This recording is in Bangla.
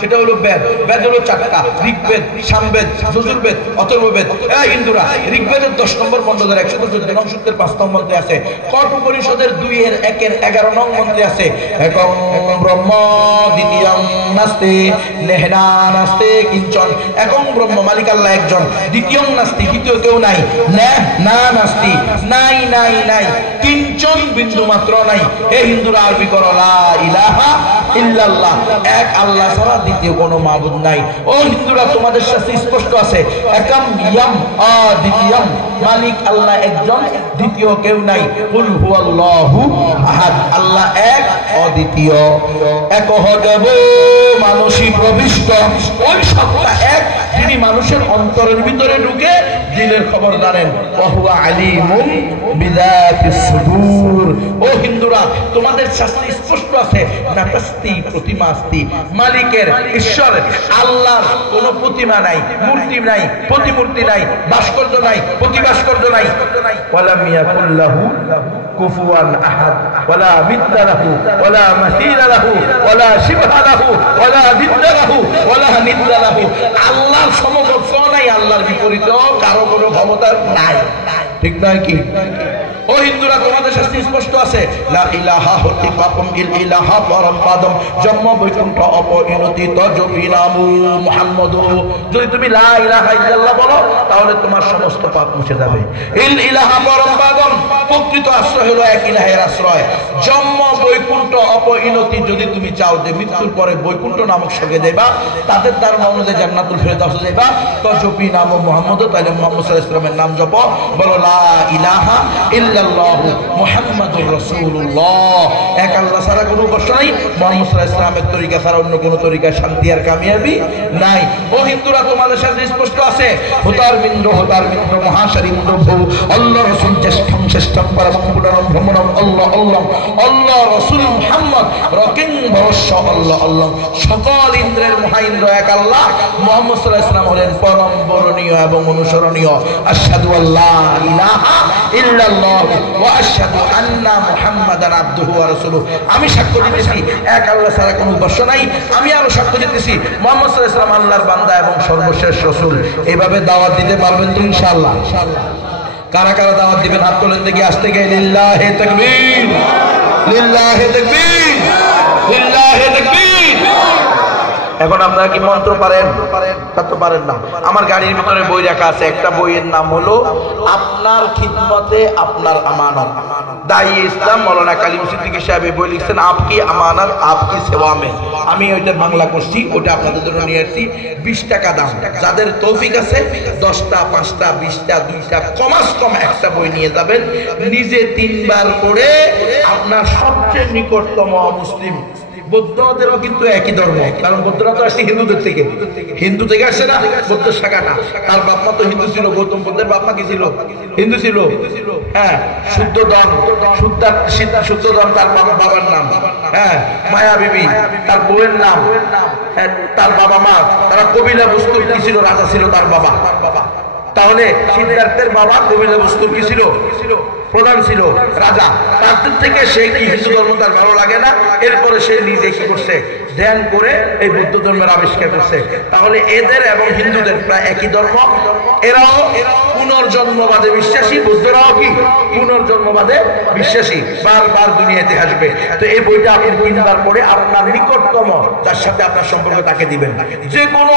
সেটা হলো বেদ। বেদ হলো চারটা: ঋগ্বেদ, সামবেদ, যজুর্বেদ, অথর্ববেদ। হিন্দুরা ঋগ্বেদের 10 নম্বর মন্ত্রের 114 নং সূত্রের 5 নং মন্ত্রে আছে। কঠোপনিষদের 2-1 11 নং মন্ত্রে আছে একং ব্রহ্ম দ্বিতীয়ং নাস্তি নেহনা নাস্তি কিঞ্চন। একং ব্রহ্ম, মালিক আল্লাহ একজন। দ্বিতীয়ং নাস্তি, দ্বিতীয় কেউ নাই। না নাস্তি, নাই নাই নাই। কিঞ্চন, বিন্দু মাত্র নাই। হে হিন্দুরা আরবি করো লা ইলাহা ইল্লাল্লাহ, এক আল্লাহ ছাড়া দ্বিতীয় কোনো মাবুদ নাই। ও হিন্দুরা, তোমাদের সাথে স্পষ্ট আছে একম ইয়াম দ্বিতীয়ম, মালিক আল্লাহ একজন, দ্বিতীয় কেউ নাই। কুল হুয়াল্লাহু আহাদ, আল্লাহ এক, অদ্বিতীয়। একহ দেব মানসী প্রবিষ্ট, ওই সত্তা এক যিনি মানুষের অন্তরের ভিতরে ঢুকে দিলের খবর জানেন। ওহুয়া আলিমুম বিযাতিস সুদূর। ও হিন্দুরা, তোমাদের শাস্ত্রে স্পষ্ট আছে নাতাস্তি প্রতিমাস্তি, মালিকের ঈশ্বরের আল্লাহর কোনো প্রতিমা নাই, মূর্তি নাই, প্রতিমূর্তি নাই, ভাস্কর্য নাই, প্রতিভাস্কর্য নাই। ওয়ালাম ইয়াকুল লাহু কুফুয়ান আহাদ ওয়ালা মিথলা লাহু ওয়ালা মাসীলা লাহু ওয়ালা শিবহা লাহু ওয়ালা দিদ্দা লাহু ওয়ালা নিদ্দা লাহু। আল্লাহর সমকক্ষ নাই, আল্লাহর বিপরীত কারো কোনো ক্ষমতা নাই। ঠিক নয় কি? ও হিন্দুরা, তোমাদের শাস্তি স্পষ্ট আছে লা ইলাহা হতি পাপম ইল ইলাহা পরম পাদম জন্ম বৈকুণ্ঠ অপরিণতি তজবি নামু মুহাম্মদু। যদি তুমি লা ইলাহা ইল্লাল্লাহ বলো তাহলে তোমার সমস্ত পাপ মুছে যাবে। ইল ইলাহা পরম পাদম, প্রকৃত আশ্রয় হলো এক ইলাহের আশ্রয়। জন্ম বৈকুণ্ঠ অপরিণতি, যদি তুমি চাও যে মৃত্যুর পরে বৈকুণ্ঠ নামক স্বর্গে যাইবা, তাদের ধারণা অনুযায়ী জান্নাতুল ফেরদাউসে যাইবা, তজবি নামু মুহাম্মদু, তাহলে মুহাম্মদ সাল্লাল্লাহু আলাইহি ওয়াসাল্লামের নাম জপো, বলো লা ইলাহা ইল্লাল্লাহু মুহাম্মাদুর রাসূলুল্লাহ। এক আল্লাহ ছাড়া কোনো উপাস্য নাই, মুহাম্মদ সাল্লাল্লাহু আলাইহি ওয়াসাল্লামের তরিকা ছাড়া অন্য কোনো তরিকায় শান্তি আর কামিয়াবি নাই। ও হিন্দুরা, তোমাদের সাথে স্পষ্ট আছে হোতার মিন্দ্র মহাশারিন্দ্র ভূ আল্লাহ রাসূল জ্যেষ্ঠম শ্রেষ্ঠম পরমং পুরনম ভ্রমণম আল্লাহ আল্লাহ আল্লাহ রাসূল মুহাম্মদ রকিং ভরস্য আল্লাহ আল্লাহ। সকল ইন্দ্রের মহাইন্দ্র এক আল্লাহ, মুহাম্মদ সাল্লাল্লাহু আলাইহি ওয়াসাল্লাম হলেন পরম বরণীয় এবং অনুসরণীয়। আশহাদু আল্লা ইলাহা ইল্লাল্লাহ ওয়া আশহাদু আন্না মুহাম্মাদান আবদুহু ওয়া রাসূলুহু। আমি সাক্ষ্য দিতেছি এক আল্লাহ ছাড়া কোনো উপাস্য নাই। আমি আরো সাক্ষ্য দিতেছি মুহাম্মদ সাল্লাল্লাহু আলাইহি ওয়াসাল্লাম আল্লাহর বান্দা এবং সর্বশেষ রাসূল। এইভাবে দাওয়াত দিতে পারবেন তো ইনশাআল্লাহ? কারা কারা দাওয়াত দিবেন হাত তোলেন দেখি। আসতে গিয়ে লিল্লাহি তাকবীর, লিল্লাহি তাকবীর, লিল্লাহি তাকবীর। এখন আপনারা কি মন্ত্র পারেন? তা তো পারেন না। আমার গাড়ির ভিতরে বই রাখা আছে, একটা বইয়ের নাম হলো আপনার খিদমতে আপনার আমানত। দায়ী ইসলাম মৌলানা কালিম সিদ্দিকী সাহেব বই লিখছেন আপকি আমানত আপকি সেবা মে। আমি ওইটা বাংলা করছি, ওটা আপনাদের জন্য নিয়ে আসছি। 20 টাকা দাম। যাদের তৌফিক আছে 10টা 5টা 20টা 2টা কমাস কম একটা বই নিয়ে যাবেন। নিজে 3 বার পড়ে আপনার সবচেয়ে নিকটতম মুসলিম, বৌদ্ধদেরও কিন্তু একই ধর্ম, কারণ বৌদ্ধরা তো আসছে হিন্দুদের থেকে, হিন্দু থেকে আসছে না বৌদ্ধ শাখাটা। তার বাপমা তো হিন্দু ছিল, গৌতম বুদ্ধের বাপমা কি ছিল? হিন্দু ছিল। হ্যাঁ, শুদ্ধোধন, শুদ্ধোধন তার বাবার নাম। হ্যাঁ, মায়া বিবি তার বউয়ের নাম। তার বাবা মা তারা কবিলা বস্তুর কি ছিল? রাজা ছিল তার বাবা। তাহলে সিদ্ধার্থের বাবা কবিলা বস্তুর কি ছিল? প্রধান ছিল, রাজা। তার থেকে সে কি হিন্দু ধর্ম তার ভালো লাগে না, এরপরে সে নিজে কি করছে? ধ্যান করে এই বৌদ্ধ ধর্মের আবিষ্কার করছে। তাহলে এদের এবং হিন্দুদের প্রায় একই ধর্ম। এরাও পুনর্জন্মবাদে বিশ্বাসী, বৌদ্ধরাও কি পুনর্জন্মবাদে বিশ্বাসী। বারবার দুনিয়াতে আসবে। তো এই বইটা আপনি 3 বার পড়ে আপনার নিকটতম যার সাথে আপনার সম্পর্ক তাকে দিবেন। যে কোনো